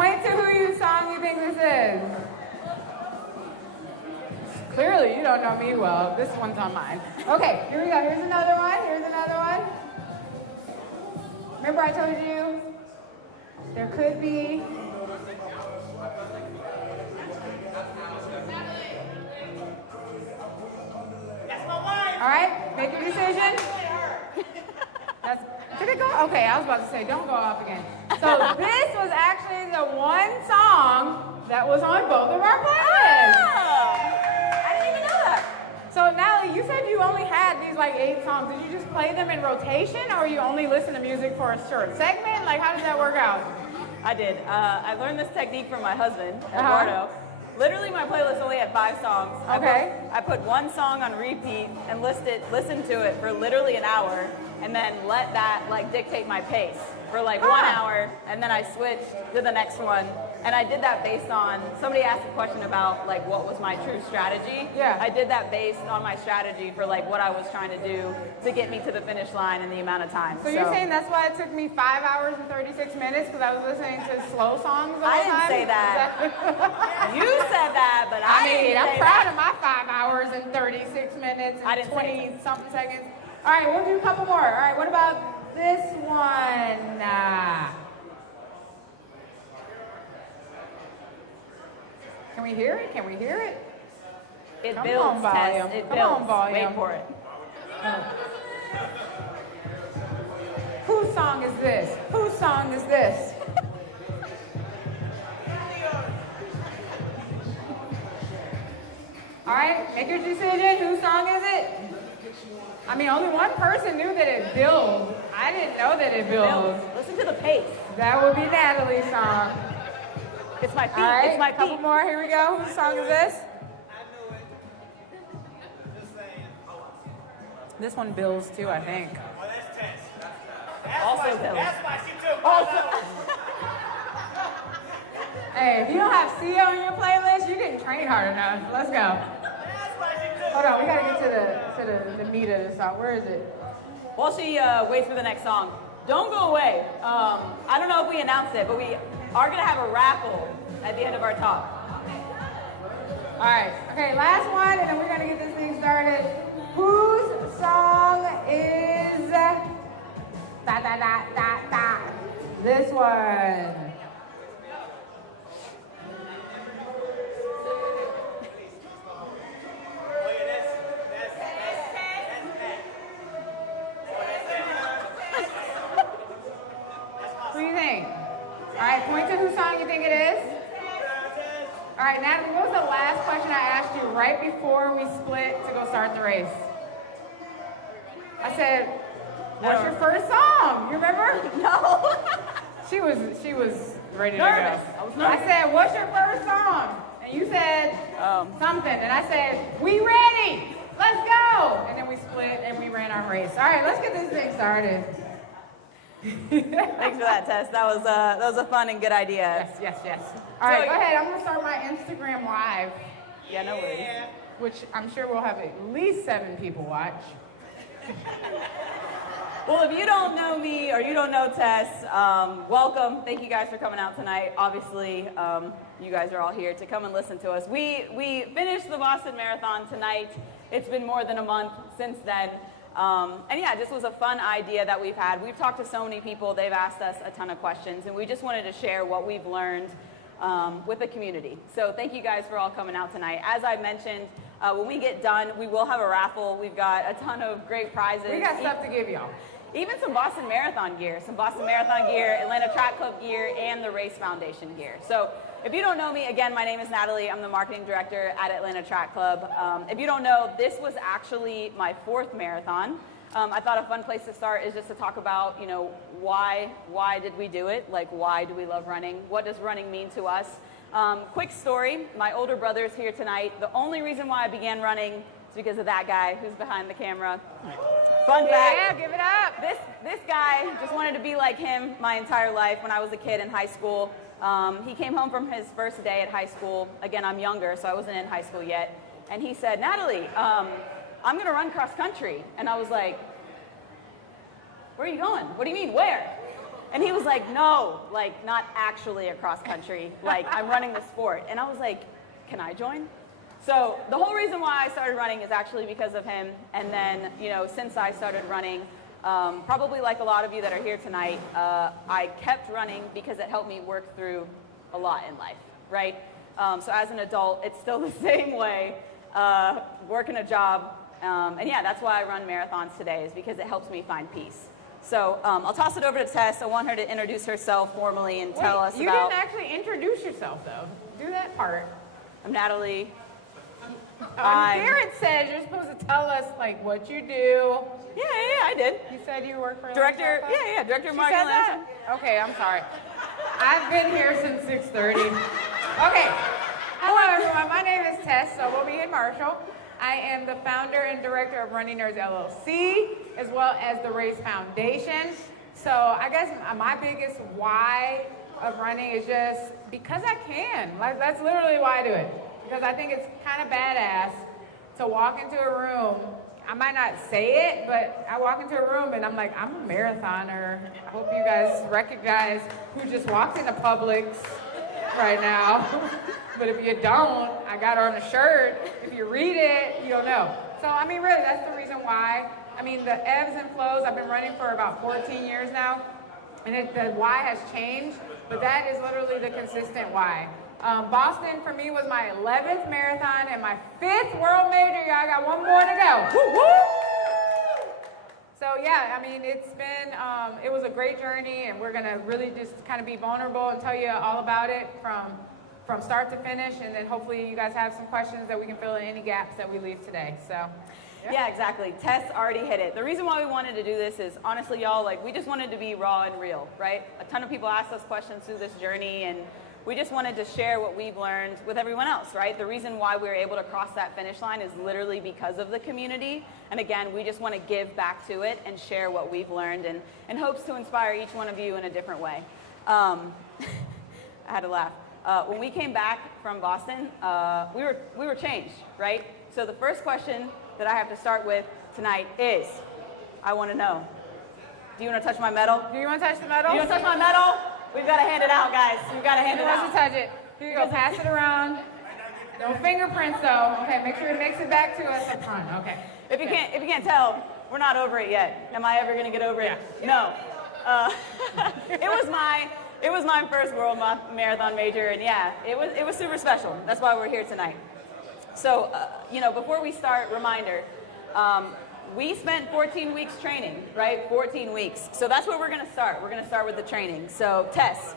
point to who song you think this is. Clearly, you don't know me well. This one's on mine. Okay, here we go. Here's another one. Here's another one. Remember I told you there could be... That's my wife. All right, make your decision. Did it go? Okay, I was about to say, don't go off again. So this was actually the one song that was on both of our playlists. Oh, I didn't even know that. So Natalie, you said you only had these like 8 songs. Did you just play them in rotation, or you only listen to music for a short segment? Like, how did that work out? I did. I learned this technique from my husband, Eduardo. Literally, my playlist only had 5 songs. Okay. I put one song on repeat and listened to it for literally an hour, and then let that like dictate my pace for like 1 hour, and then I switched to the next one. And I did that based on, somebody asked a question about like what was my true strategy. Yeah. I did that based on my strategy for like what I was trying to do to get me to the finish line in the amount of time. So you're saying that's why it took me 5 hours and 36 minutes, because I was listening to slow songs all the time? I didn't say that. You said that, but I mean, I'm proud of my 5 hours and 36 minutes and 20-something seconds. All right, we'll do a couple more. All right, what about this one? Can we hear it? Can we hear it? It Come builds, on, volume. Tess. It Come builds. on, volume. Wait for it. Whose song is this? Whose song is this? All right, make your decision. Whose song is it? I mean, only one person knew that it builds. I didn't know that it builds. Listen to the pace. That would be Natalie's song. It's my feet. All right, It's my couple feet. more. Here we go. Whose song is this? This one builds too, I think. Oh, that's Tess. Also why, builds. that's why she took Hey, if you don't have Sia on your playlist, you didn't train hard enough. Let's go. That's why she took Hold on, we gotta get to the meat of the song. Where is it? While she waits for the next song, don't go away. I don't know if we announced it, but we are going to have a raffle at the end of our talk. All right. Okay, last one, and then we're gonna get this thing started. Whose song is da da da da da? This one. Who do you think? All right, point to whose song you think it is. All right, Natalie, what was the last question I asked you right before we split to go start the race? I said, what's your first song? You remember? No. She was ready to Nervous. go. I was nervous. I said, what's your first song? And you said something. And I said, we ready. Let's go. And then we split and we ran our race. All right, let's get this thing started. Thanks for that, Tess. That was a fun and good idea. Yes. All right, go ahead. I'm going to start my Instagram Live, Yeah, no worries. which I'm sure we'll have at least 7 people watch. Well, if you don't know me or you don't know Tess, welcome. Thank you guys for coming out tonight. Obviously, you guys are all here to come and listen to us. We finished the Boston Marathon tonight. It's been more than a month since then. And yeah, this was a fun idea that we've had. We've talked to so many people. They've asked us a ton of questions, and we just wanted to share what we've learned with the community. So thank you guys for all coming out tonight. As I mentioned, when we get done, we will have a raffle. We've got a ton of great prizes. We got stuff to give y'all. Even some Boston Marathon gear, Atlanta Track Club gear, and the Race Foundation gear. So if you don't know me, again, my name is Natalie. I'm the marketing director at Atlanta Track Club. If you don't know, this was actually my 4th marathon. I thought a fun place to start is just to talk about, you know, why did we do it? Like, why do we love running? What does running mean to us? Quick story, my older brother's here tonight. The only reason why I began running is because of that guy who's behind the camera. Fun fact. Yeah, give it up. This guy just wanted to be like him my entire life. When I was a kid in high school, he came home from his first day at high school. Again, I'm younger, so I wasn't in high school yet. And he said, Natalie, I'm going to run cross country. And I was like, where are you going? What do you mean, where? And he was like, no, like not actually a cross country, like I'm running the sport. And I was like, can I join? So the whole reason why I started running is actually because of him. And then, you know, since I started running, probably like a lot of you that are here tonight, I kept running because it helped me work through a lot in life, right? So as an adult, it's still the same way, working a job. And yeah, that's why I run marathons today, is because it helps me find peace. So I'll toss it over to Tess. I want her to introduce herself formally and tell us you about... didn't actually introduce yourself, though. Do that part. I'm Natalie. Garrett said you're supposed to tell us, like, what you do. Yeah, I did. You said you work for Director, Director of Marketing. Okay, I'm sorry. I've been here since 6:30. Okay. Hello, everyone. My name is Tess, so we'll be in Marshall. I am the founder and director of Running Nerds LLC, as well as the Race Foundation. So I guess my biggest why of running is just because I can. Like, that's literally why I do it. Because I think it's kind of badass to walk into a room. I might not say it, but I walk into a room and I'm like, I'm a marathoner. I hope you guys recognize who just walked into Publix right now. But if you don't, I got it on a shirt. If you read it, you'll know. So, I mean, really, that's the reason why. I mean, the ebbs and flows, I've been running for about 14 years now. And the why has changed, but that is literally the consistent why. Boston, for me, was my 11th marathon and my 5th world major. Y'all got one more to go. Woo-woo! So, yeah, I mean, it's been, it was a great journey, and we're going to really just kind of be vulnerable and tell you all about it from start to finish, and then hopefully you guys have some questions that we can fill in any gaps that we leave today. So. Yeah, exactly. Tess already hit it. The reason why we wanted to do this is, honestly, y'all, like, we just wanted to be raw and real, right? A ton of people asked us questions through this journey, and we just wanted to share what we've learned with everyone else, right? The reason why we were able to cross that finish line is literally because of the community. And again, we just want to give back to it and share what we've learned, and in hopes to inspire each one of you in a different way. I had to laugh. When we came back from Boston, we were changed, right? So the first question that I have to start with tonight is, I want to know, do you want to touch my medal? Do you want to touch the medal? Do you want to touch my medal? We've got to hand it out, guys. We've got to hand it out. Who wants to touch it? Here you go. Pass it around. No fingerprints, though. Okay, make sure you mix it back to us up front. Okay. If you can't tell, we're not over it yet. Am I ever going to get over it? Yeah. No. It was my first world marathon major, and yeah, it was super special. That's why we're here tonight. So, you know, before we start, reminder, we spent 14 weeks training, right? 14 weeks. So that's where we're going to start. We're going to start with the training. So, Tess,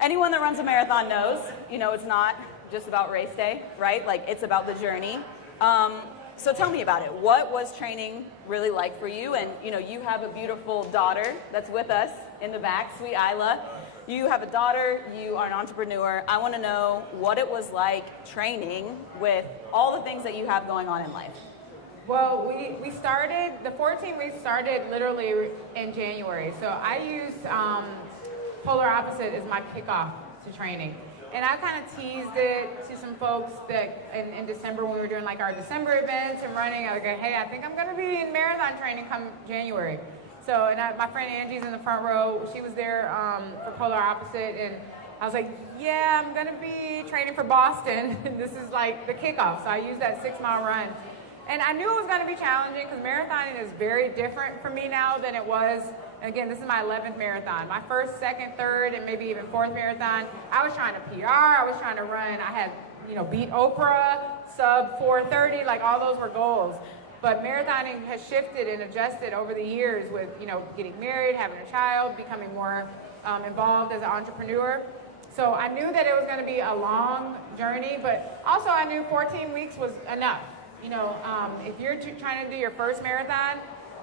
anyone that runs a marathon knows, you know, it's not just about race day, right? Like, it's about the journey. So tell me about it. What was training really like for you? And, you know, you have a beautiful daughter that's with us in the back, sweet Isla. You have a daughter, you are an entrepreneur. I want to know what it was like training with all the things that you have going on in life. Well, we started, the 14 weeks started literally in January. So I used Polar Opposite as my kickoff to training. And I kind of teased it to some folks that in December when we were doing like our December events and running, I was like, hey, I think I'm going to be in marathon training come January. So, and my friend Angie's in the front row. She was there for Polar Opposite, and I was like, yeah, I'm going to be training for Boston. This is like the kickoff. So I used that 6-mile run. And I knew it was going to be challenging because marathoning is very different for me now than it was. And again, this is my 11th marathon. My first, second, third, and maybe even fourth marathon, I was trying to PR. I was trying to run. I had, you know, beat Oprah, sub 4:30, like all those were goals. But marathoning has shifted and adjusted over the years with, you know, getting married, having a child, becoming more involved as an entrepreneur. So I knew that it was going to be a long journey, but also I knew 14 weeks was enough. You know, if you're trying to do your first marathon,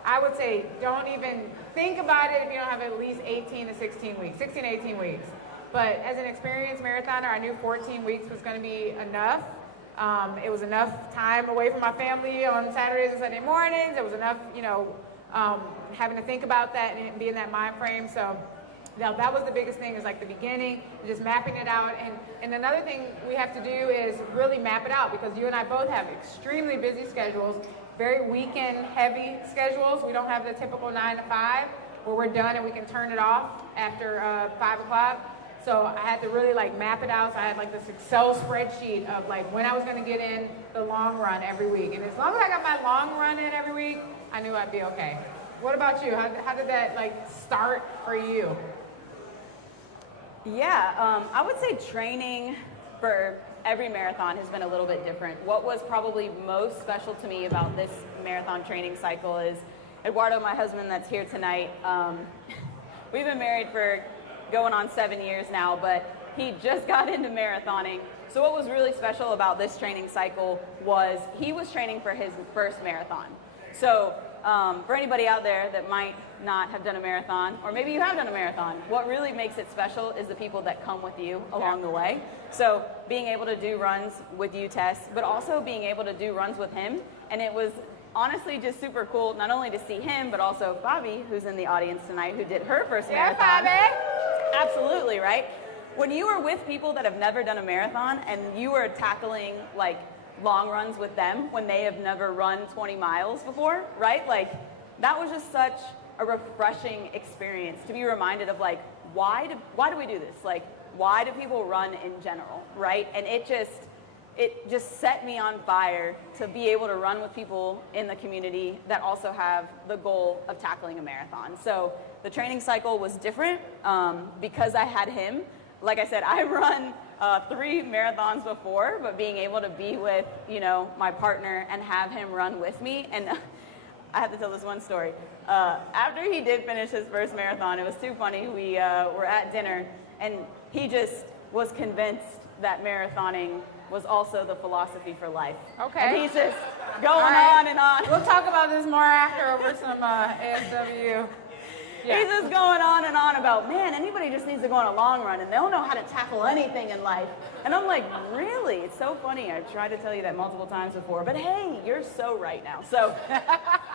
I would say don't even think about it if you don't have at least 18 to 16 weeks, 16 to 18 weeks. But as an experienced marathoner, I knew 14 weeks was going to be enough. It was enough time away from my family on Saturdays and Sunday mornings. It was enough, you know, having to think about that and be in that mind frame. So that was the biggest thing, is like the beginning, just mapping it out. And another thing we have to do is really map it out, because you and I both have extremely busy schedules, very weekend heavy schedules. We don't have the typical 9 to 5. where we're done and we can turn it off after 5 o'clock. So I had to really like map it out. So I had like this Excel spreadsheet of like when I was going to get in the long run every week. And as long as I got my long run in every week, I knew I'd be okay. What about you? How did that like start for you? Yeah, I would say training for every marathon has been a little bit different. What was probably most special to me about this marathon training cycle is Eduardo, my husband that's here tonight, we've been married for going on 7 years now, but he just got into marathoning. So what was really special about this training cycle was he was training for his first marathon. So for anybody out there that might not have done a marathon, or maybe you have done a marathon, what really makes it special is the people that come with you along the way. So being able to do runs with you, Tess, but also being able to do runs with him. And it was honestly just super cool, not only to see him, but also Bobby, who's in the audience tonight, who did her first marathon. Bobby. Absolutely, right? When you are with people that have never done a marathon and you are tackling like long runs with them when they have never run 20 miles before, right? Like that was just such a refreshing experience to be reminded of like, why do we do this? Like, why do people run in general, right? And it just set me on fire to be able to run with people in the community that also have the goal of tackling a marathon. So the training cycle was different because I had him. Like I said, I run 3 marathons before, but being able to be with, my partner and have him run with me. And I have to tell this one story. After he did finish his first marathon, it was too funny. We were at dinner and he just was convinced that marathoning was also the philosophy for life. Okay. And he's just going on and on. We'll talk about this more after over some ASW. Yeah. He's just going on and on about, man, anybody just needs to go on a long run and they'll know how to tackle anything in life. And I'm like, really? It's so funny. I've tried to tell you that multiple times before, but hey, you're so right now. So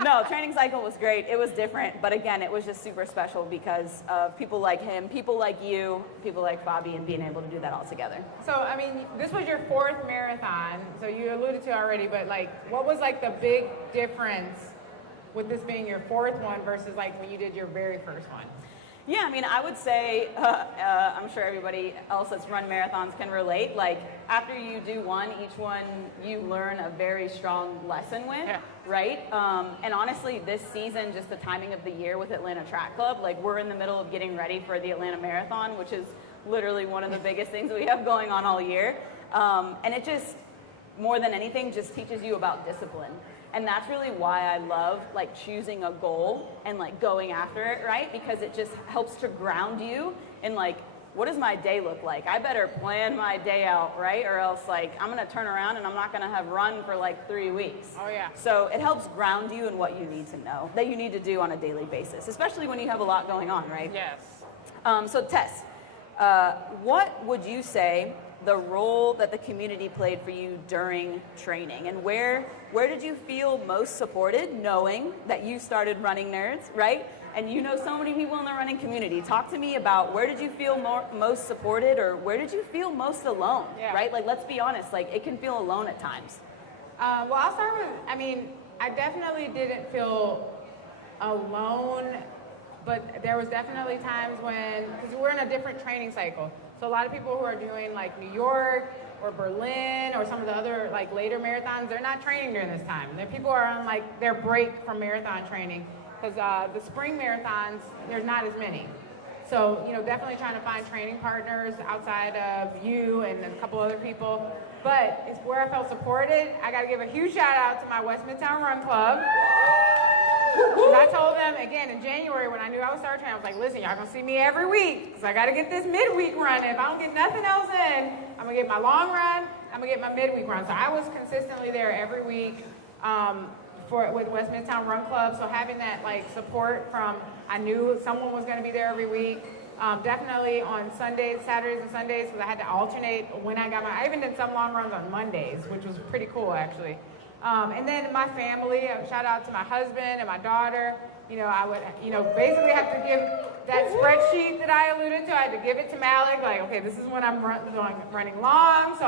no, training cycle was great. It was different, but again, it was just super special because of people like him, people like you, people like Bobby, and being able to do that all together. So, I mean, this was your 4th marathon, so you alluded to it already, but like, what was like the big difference with this being your 4th one versus like when you did your very first one? Yeah, I mean, I would say, I'm sure everybody else that's run marathons can relate. Like, after you do one, each one you learn a very strong lesson with, right? And honestly, this season, just the timing of the year with Atlanta Track Club, like we're in the middle of getting ready for the Atlanta Marathon, which is literally one of the biggest things we have going on all year. And it just, more than anything, just teaches you about discipline. And that's really why I love like choosing a goal and like going after it, right? Because it just helps to ground you in like, what does my day look like? I better plan my day out, right? Or else like I'm gonna turn around and I'm not gonna have run for like 3 weeks. Oh yeah. So it helps ground you in what you need to know, that you need to do on a daily basis, especially when you have a lot going on, right? Yes. So Tess, what would you say the role that the community played for you during training, and where did you feel most supported knowing that you started Running Nerds, right? And you know so many people in the running community. Talk to me about where did you feel most supported, or where did you feel most alone, right? Like, let's be honest, like it can feel alone at times. Well, I'll start with, I mean, I definitely didn't feel alone, but there was definitely times when, because we're in a different training cycle. So a lot of people who are doing like New York or Berlin or some of the other like later marathons, they're not training during this time. The people are on like their break from marathon training because the spring marathons, there's not as many. So, definitely trying to find training partners outside of you and a couple other people. But it's where I felt supported. I got to give a huge shout out to my West Midtown Run Club. And I told them, again, in January when I knew I would start training, I was like, listen, y'all gonna see me every week because I got to get this midweek run. If I don't get nothing else in, I'm going to get my long run, I'm going to get my midweek run. So I was consistently there every week with West Midtown Run Club. So having that like support from, I knew someone was going to be there every week. Definitely on Sundays, Saturdays and Sundays, because I had to alternate when I even did some long runs on Mondays, which was pretty cool actually. And then my family, shout out to my husband and my daughter. I would, basically have to give that spreadsheet that I alluded to. I had to give it to Malik, like, okay, this is when I'm running long, so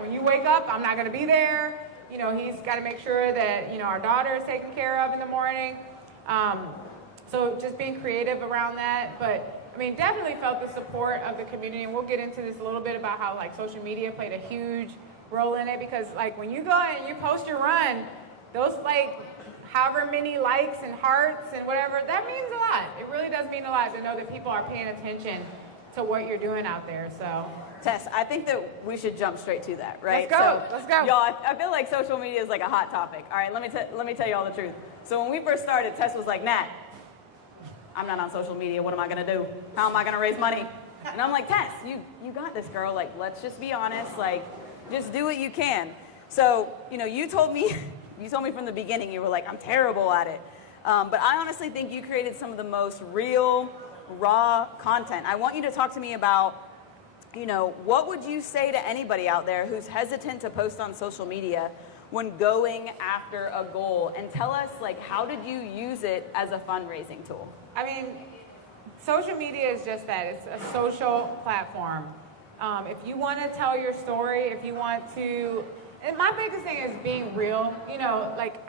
when you wake up, I'm not gonna be there. He's got to make sure that, our daughter is taken care of in the morning. So just being creative around that, but I mean, definitely felt the support of the community, and we'll get into this a little bit about how like social media played a huge role in it, because like when you go and you post your run, those like however many likes and hearts and whatever, that means a lot. It really does mean a lot to know that people are paying attention to what you're doing out there. So Tess, I think that we should jump straight to that, right? Let's go. Y'all, I feel like social media is like a hot topic. All right, let me tell you all the truth. So when we first started, Tess was like, Nat, I'm not on social media. What am I gonna do? How am I gonna raise money? And I'm like, Tess, you got this, girl. Like, let's just be honest. Like, just do what you can. So, you know, you told me from the beginning, you were like, I'm terrible at it. But I honestly think you created some of the most real, raw content. I want you to talk to me about, you know, what would you say to anybody out there who's hesitant to post on social media when going after a goal? And tell us, like, how did you use it as a fundraising tool? I mean, social media is just that. It's a social platform. If you want to tell your story, if you want to, and my biggest thing is being real. You know, like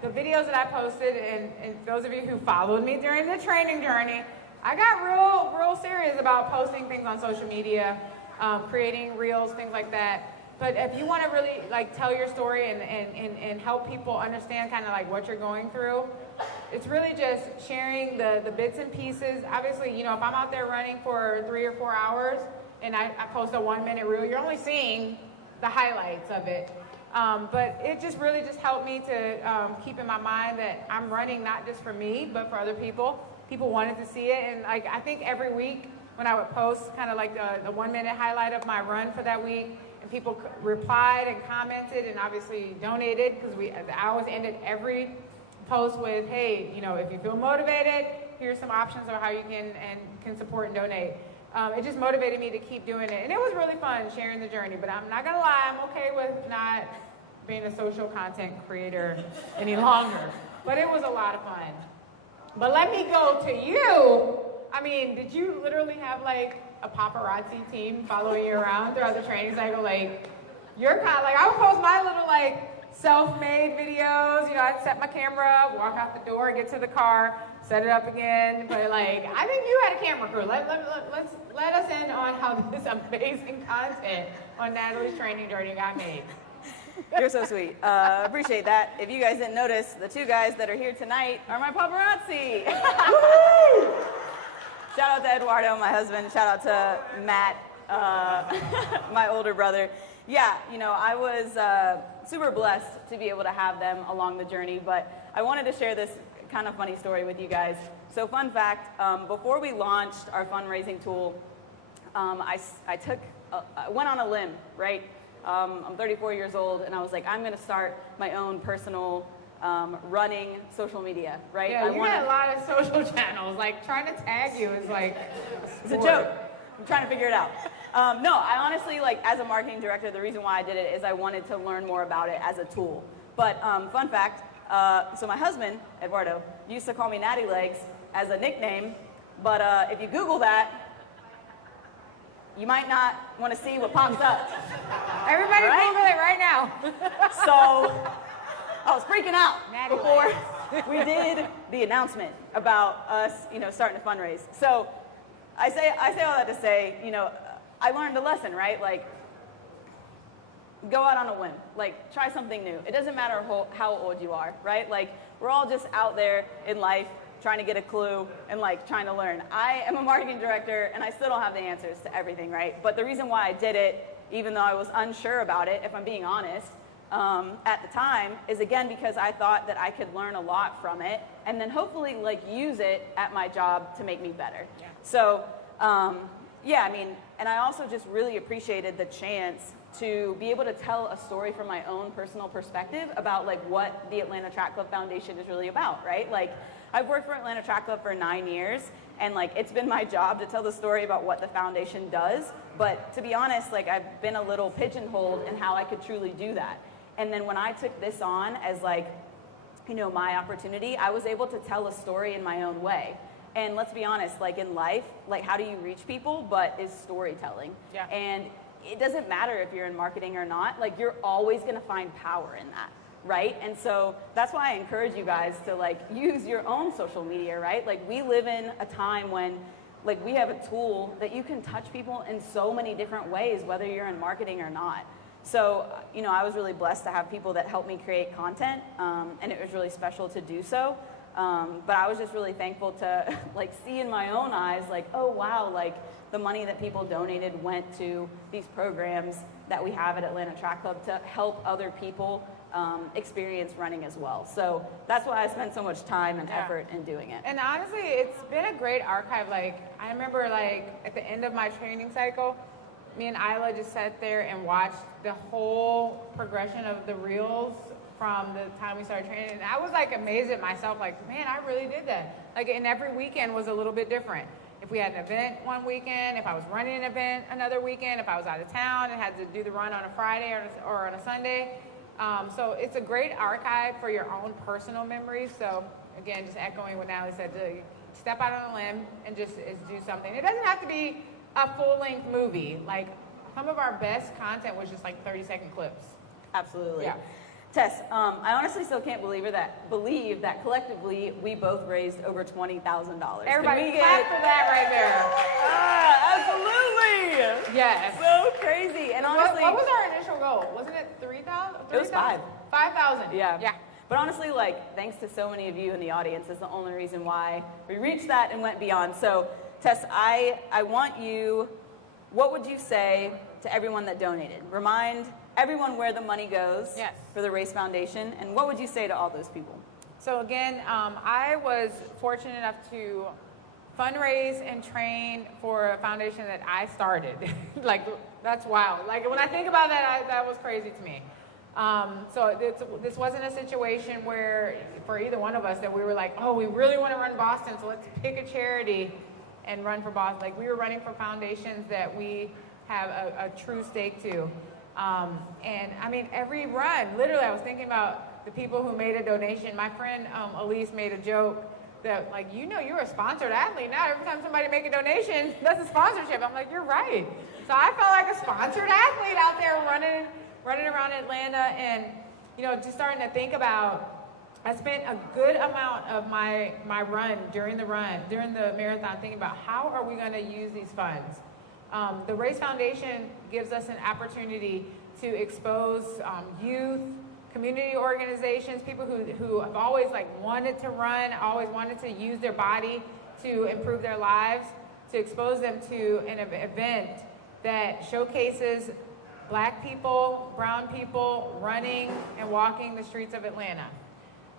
the videos that I posted, and those of you who followed me during the training journey, I got real serious about posting things on social media, creating reels, things like that. But if you want to really like tell your story and help people understand kind of like what you're going through, it's really just sharing the bits and pieces. Obviously, you know, if I'm out there running for 3 or 4 hours and I post a 1-minute reel, you're only seeing the highlights of it. But it just really just helped me to keep in my mind that I'm running not just for me, but for other people. People wanted to see it, and like I think every week when I would post kind of like the 1-minute highlight of my run for that week, and people replied and commented and obviously donated, because I always ended every post with, hey, you know, if you feel motivated, here's some options of how you can support and donate. It just motivated me to keep doing it, and it was really fun sharing the journey. But I'm not gonna lie, I'm okay with not being a social content creator any longer. But it was a lot of fun. But let me go to you. I mean, did you literally have like a paparazzi team following you around throughout the training cycle? Like, you're kind of like, I would post my little like self-made videos. You know, I'd set my camera up, walk out the door, get to the car, set it up again. But like, I think you had a camera crew. Let us in on how this amazing content on Natalie's training journey got made. You're so sweet. Appreciate that. If you guys didn't notice, the 2 guys that are here tonight are my paparazzi. Shout out to Eduardo, my husband. Shout out to Matt, my older brother. Yeah, you know, I was super blessed to be able to have them along the journey, but I wanted to share this kind of funny story with you guys. So fun fact, before we launched our fundraising tool, I went on a limb, right? I'm 34 years old, and I was like, I'm going to start my own personal running social media, right? Yeah, you got a lot of social channels. Like, trying to tag you is like it's a joke. I'm trying to figure it out. No, I honestly, like, as a marketing director, the reason why I did it is I wanted to learn more about it as a tool. But fun fact, so my husband, Eduardo, used to call me Natty Legs as a nickname, but if you Google that, you might not want to see what pops up. Everybody Google it right now. So I was freaking out Natty before we did the announcement about us, you know, starting to fundraise. So I say all that to say, you know, I learned a lesson, right? Like, go out on a whim. Like, try something new. It doesn't matter how old you are, right? Like, we're all just out there in life trying to get a clue and like trying to learn. I am a marketing director and I still don't have the answers to everything, right? But the reason why I did it, even though I was unsure about it, if I'm being honest, at the time, is again because I thought that I could learn a lot from it and then hopefully like use it at my job to make me better. Yeah. So yeah, I mean, and I also just really appreciated the chance to be able to tell a story from my own personal perspective about like what the Atlanta Track Club Foundation is really about, right? Like, I've worked for Atlanta Track Club for 9 years, and like it's been my job to tell the story about what the foundation does. But to be honest, like I've been a little pigeonholed in how I could truly do that. And then when I took this on as like, you know, my opportunity, I was able to tell a story in my own way. And let's be honest, like in life, like how do you reach people but is storytelling. Yeah. And it doesn't matter if you're in marketing or not, like you're always gonna find power in that, right? And so that's why I encourage you guys to like use your own social media, right? Like we live in a time when like we have a tool that you can touch people in so many different ways, whether you're in marketing or not. So, you know, I was really blessed to have people that helped me create content, and it was really special to do so. But I was just really thankful to like see in my own eyes, like, oh wow, like the money that people donated went to these programs that we have at Atlanta Track Club to help other people experience running as well. So that's why I spent so much time and effort in doing it. And honestly, it's been a great archive. Like, I remember like at the end of my training cycle, me and Isla just sat there and watched the whole progression of the reels from the time we started training. And I was like amazed at myself, like, man, I really did that. Like, and every weekend was a little bit different. If we had an event one weekend, if I was running an event another weekend, if I was out of town and had to do the run on a Friday or on a Sunday. So it's a great archive for your own personal memories. So again, just echoing what Natalie said, to step out on a limb and just do something. It doesn't have to be a full-length movie. Like, some of our best content was just like 30-second clips. Absolutely. Yeah. Tess, I honestly still can't believe that collectively we both raised over $20,000. Everybody clap for that right there. Absolutely. Yes. So crazy. And honestly, what was our initial goal? Wasn't it 3,000? It was 5. 5,000. Yeah. Yeah. But honestly, like, thanks to so many of you in the audience is the only reason why we reached that and went beyond. So, Tess, I want you, what would you say to everyone that donated? Remind everyone where the money goes for the Race Foundation, and what would you say to all those people? So again, I was fortunate enough to fundraise and train for a foundation that I started. Like, that's wild. Like, when I think about that, that was crazy to me. So this wasn't a situation where, for either one of us, that we were like, oh, we really want to run Boston, so let's pick a charity and run for Boston. Like, we were running for foundations that we have a true stake to. And I mean, every run, literally, I was thinking about the people who made a donation. My friend Elise made a joke that, like, you know, you're a sponsored athlete now. Every time somebody make a donation, that's a sponsorship. I'm like, you're right. So I felt like a sponsored athlete out there running around Atlanta, and, you know, just starting to think about, I spent a good amount of my run during the marathon thinking about how are we going to use these funds. The Race Foundation gives us an opportunity to expose youth, community organizations, people who have always like wanted to run, always wanted to use their body to improve their lives, to expose them to an event that showcases Black people, brown people running and walking the streets of Atlanta.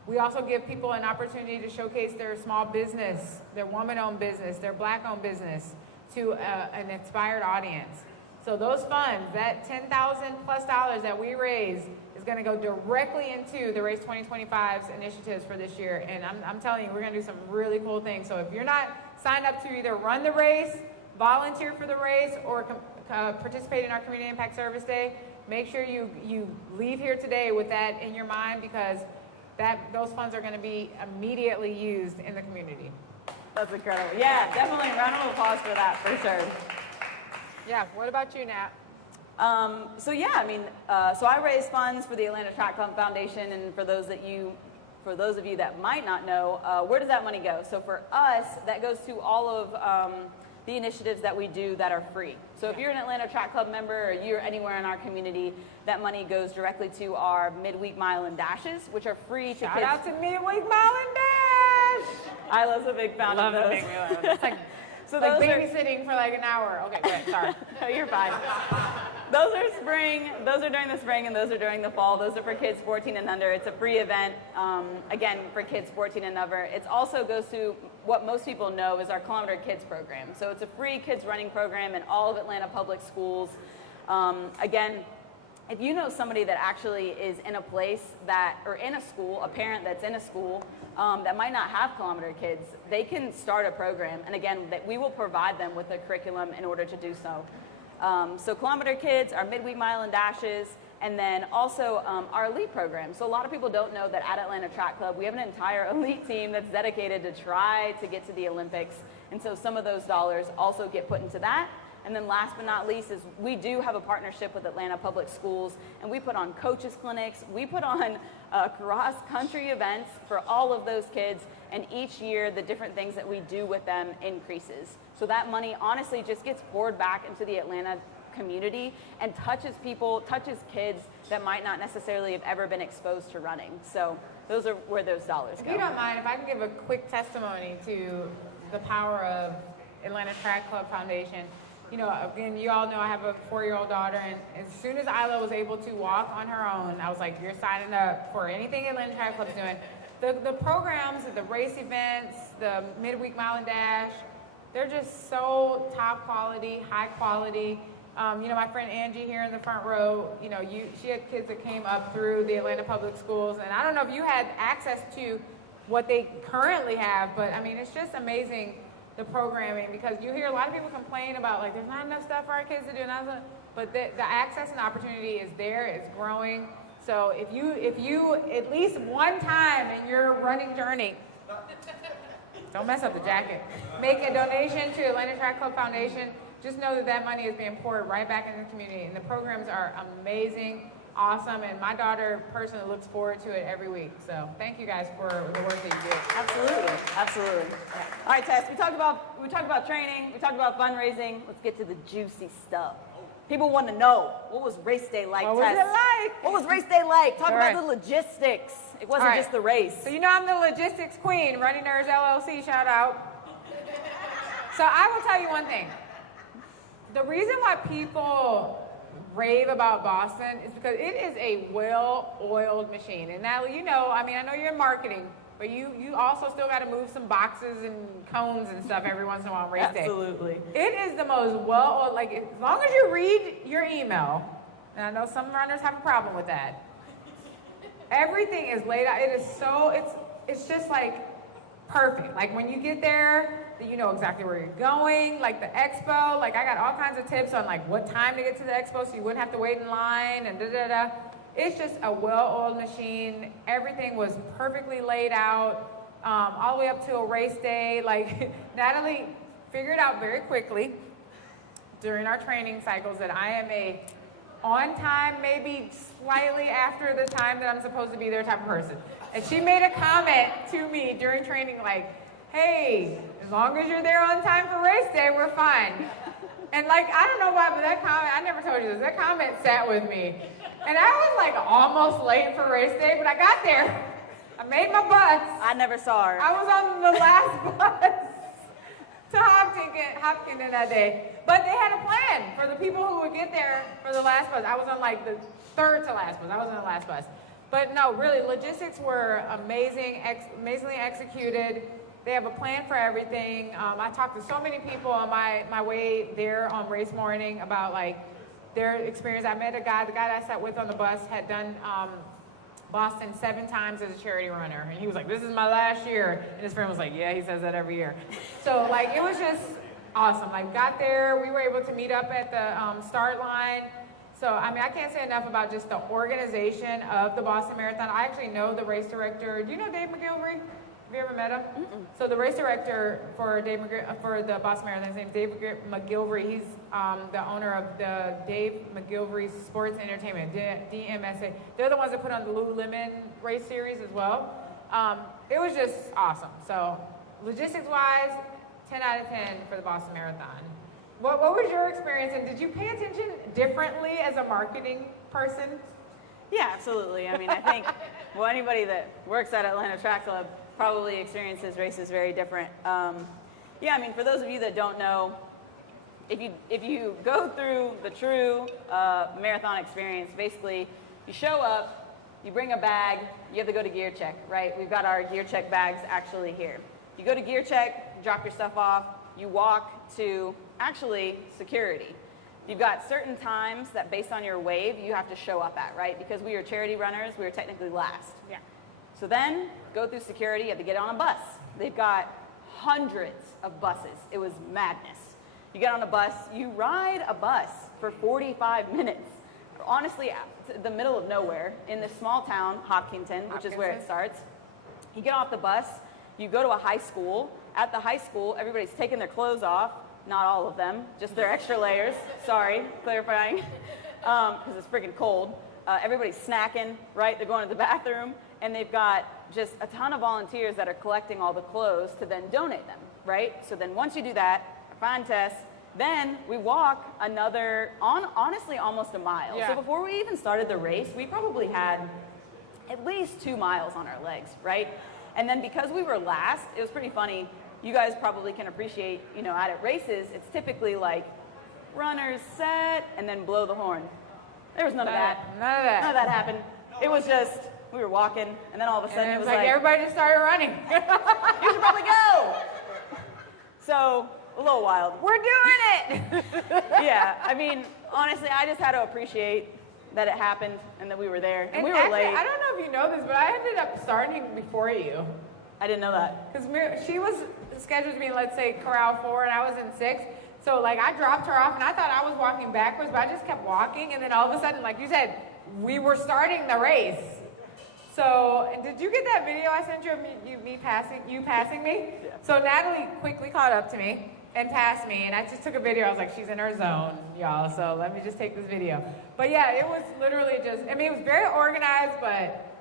We also give people an opportunity to showcase their small business, their woman-owned business, their Black-owned business to an inspired audience. So those funds, that $10,000+ that we raise, is going to go directly into the Race 2025's initiatives for this year. And I'm telling you, we're going to do some really cool things. So if you're not signed up to either run the race, volunteer for the race, or participate in our Community Impact Service Day, make sure you leave here today with that in your mind, because those funds are going to be immediately used in the community. That's incredible. Yeah, definitely round of applause for that, for sure. Yeah, what about you, Nat? So yeah, I mean, so I raise funds for the Atlanta Track Club Foundation, and for those of you that might not know, where does that money go? So for us, that goes to all of the initiatives that we do that are free. So if you're an Atlanta Track Club member, or you're anywhere in our community, that money goes directly to our midweek mile and dashes, which are free to kids. Shout out to midweek mile and dash! Isla's a big fan of those. It's like, so like babysitting for like an hour. Okay, go ahead, sorry. No, you're fine. Those are spring, those are during the spring, and those are during the fall. Those are for kids 14 and under. It's a free event, again, for kids 14 and over. It also goes to what most people know is our Kilometer Kids program. So it's a free kids running program in all of Atlanta public schools. Again, if you know somebody that actually is in a place that, or in a school, a parent that's in a school that might not have Kilometer Kids, they can start a program. And again, that we will provide them with a curriculum in order to do so. So Kilometer Kids, our midweek mile and dashes, and then also our elite program. So a lot of people don't know that at Atlanta Track Club, we have an entire elite team that's dedicated to try to get to the Olympics. And so some of those dollars also get put into that. And then last but not least is we do have a partnership with Atlanta Public Schools, and we put on coaches clinics, we put on cross-country events for all of those kids, and each year the different things that we do with them increases. So that money honestly just gets poured back into the Atlanta community and touches people, touches kids that might not necessarily have ever been exposed to running. So those are where those dollars go. If you don't mind, if I can give a quick testimony to the power of Atlanta Track Club Foundation. You know, again, you all know I have a 4-year-old daughter, and as soon as Isla was able to walk on her own, I was like, you're signing up for anything Atlanta Track Club's doing. The programs, the race events, the midweek mile and dash, they're just so top quality, high quality. You know, my friend Angie here in the front row, you know, she had kids that came up through the Atlanta Public Schools, and I don't know if you had access to what they currently have, but I mean, it's just amazing, the programming, because you hear a lot of people complain about like there's not enough stuff for our kids to do, but the access and opportunity is there, it's growing. So if you at least one time in your running journey, don't mess up the jacket, make a donation to Atlanta Track Club Foundation, just know that that money is being poured right back into the community, and the programs are amazing, awesome, and my daughter personally looks forward to it every week. So thank you guys for the work that you do. Absolutely, absolutely. All right, Tess, we talked about training, we talked about fundraising. Let's get to the juicy stuff. People want to know, what was race day like, What was Tess? it like? What was race day like? Talk All about right. the logistics. It wasn't just the race. So you know I'm the logistics queen, Running Nerds LLC, shout out. So I will tell you one thing. The reason why people rave about Boston is because it is a well-oiled machine. And Natalie, you know, I mean, I know you're in marketing, but you also still got to move some boxes and cones and stuff every once in a while on race day. Absolutely. It is the most well-oiled, like as long as you read your email, and I know some runners have a problem with that, everything is laid out. It is so, it's just like perfect. Like when you get there, you know exactly where you're going. Like the expo, like I got all kinds of tips on like what time to get to the expo so you wouldn't have to wait in line and da-da-da. It's just a well-oiled machine. Everything was perfectly laid out, all the way up to a race day. Like Natalie figured out very quickly during our training cycles that I am a on time, maybe slightly after the time that I'm supposed to be there type of person. And she made a comment to me during training like, hey, as long as you're there on time for race day, we're fine. And like, I don't know why, but that comment, I never told you this, that comment sat with me. And I was like almost late for race day, but I got there. I made my bus. I never saw her. I was on the last bus to Hopkins that day. But they had a plan for the people who would get there for the last bus. I was on like the third to last bus. I was on the last bus. But no, really, logistics were amazing, amazingly executed. They have a plan for everything. I talked to so many people on my way there on race morning about like their experience. I met the guy that I sat with on the bus had done Boston 7 times as a charity runner. And he was like, this is my last year. And his friend was like, yeah, he says that every year. So like, it was just awesome. Like got there, we were able to meet up at the start line. So, I mean, I can't say enough about just the organization of the Boston Marathon. I actually know the race director. Do you know Dave McGilvery? Have you ever met him? Mm-mm. So the race director for the Boston Marathon, his name is Dave McGilvery. He's the owner of the Dave McGilvery Sports Entertainment, DMSA. They're the ones that put on the Lululemon race series as well. It was just awesome. So logistics-wise, 10 out of 10 for the Boston Marathon. What was your experience, and did you pay attention differently as a marketing person? Yeah, absolutely. I mean, I think, well, anybody that works at Atlanta Track Club probably experiences races very different. Yeah, I mean, for those of you that don't know, if you go through the true marathon experience, basically, you show up, you bring a bag, you have to go to gear check, right? We've got our gear check bags actually here. You go to gear check, drop your stuff off, you walk to actually security. You've got certain times that based on your wave, you have to show up at, right? Because we are charity runners, we are technically last. Yeah. So then, go through security, you have to get on a bus. They've got hundreds of buses. It was madness. You get on a bus, you ride a bus for 45 minutes. Honestly, the middle of nowhere, in this small town, Hopkinton, which is where it starts. You get off the bus, you go to a high school. At the high school, everybody's taking their clothes off. not all of them, just their extra layers. Sorry, clarifying, because it's freaking cold. Everybody's snacking, right? They're going to the bathroom, and they've got just a ton of volunteers that are collecting all the clothes to then donate them, right? So then once you do that, fine test, then we walk another, honestly, almost a mile. Yeah. So before we even started the race, we probably had at least 2 miles on our legs, right? And then because we were last, it was pretty funny. You guys probably can appreciate, you know, at races, it's typically like runners set and then blow the horn. There was none of that. None of that. None of that happened. It was just, we were walking, and then all of a sudden And it was like everybody just started running. you should probably go. So, a little wild. We're doing it. Yeah, I mean, honestly, I just had to appreciate that it happened and that we were there. And we were actually, late. I don't know if you know this, but I ended up starting before you. I didn't know that. Because she was scheduled to be, let's say, corral 4, and I was in 6. So, like, I dropped her off, and I thought I was walking backwards, but I just kept walking. And then all of a sudden, like you said, we were starting the race. So, and did you get that video I sent you of you passing me? Yeah. So Natalie quickly caught up to me and passed me, and I just took a video. I was like, she's in her zone, y'all, so let me just take this video. But yeah, it was literally just, I mean, it was very organized, but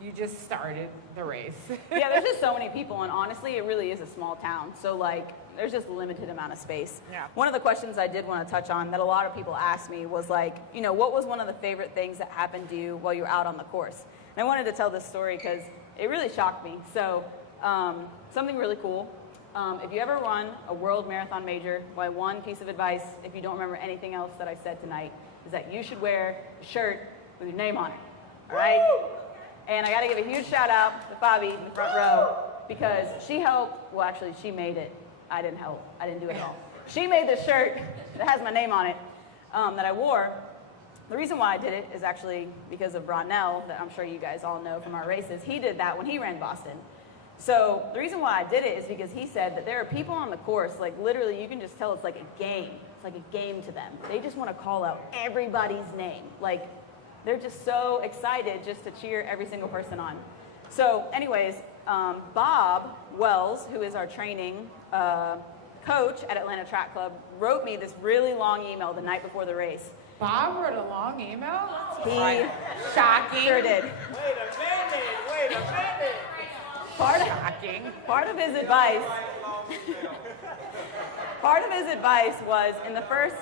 you just started the race. Yeah, there's just so many people, and honestly, it really is a small town. So, like, there's just a limited amount of space. Yeah. One of the questions I did want to touch on that a lot of people asked me was like, you know, what was one of the favorite things that happened to you while you were out on the course? And I wanted to tell this story because it really shocked me. So, something really cool. If you ever run a world marathon major, my one piece of advice, if you don't remember anything else that I said tonight, is that you should wear a shirt with your name on it. All right? Woo! And I got to give a huge shout out to Fabi in the front row because she helped. Well, actually, she made it. I didn't help. I didn't do it at all. She made this shirt that has my name on it that I wore. The reason why I did it is actually because of Ronell, that I'm sure you guys all know from our races. He did that when he ran Boston. So the reason why I did it is because he said that there are people on the course, like literally you can just tell it's like a game. It's like a game to them. They just want to call out everybody's name. Like they're just so excited just to cheer every single person on. So anyways, Bob Wells, who is our training coach at Atlanta Track Club, wrote me this really long email the night before the race. Bob wrote a long email? He Shocking. sure did. Wait a minute. Part of his advice was in the first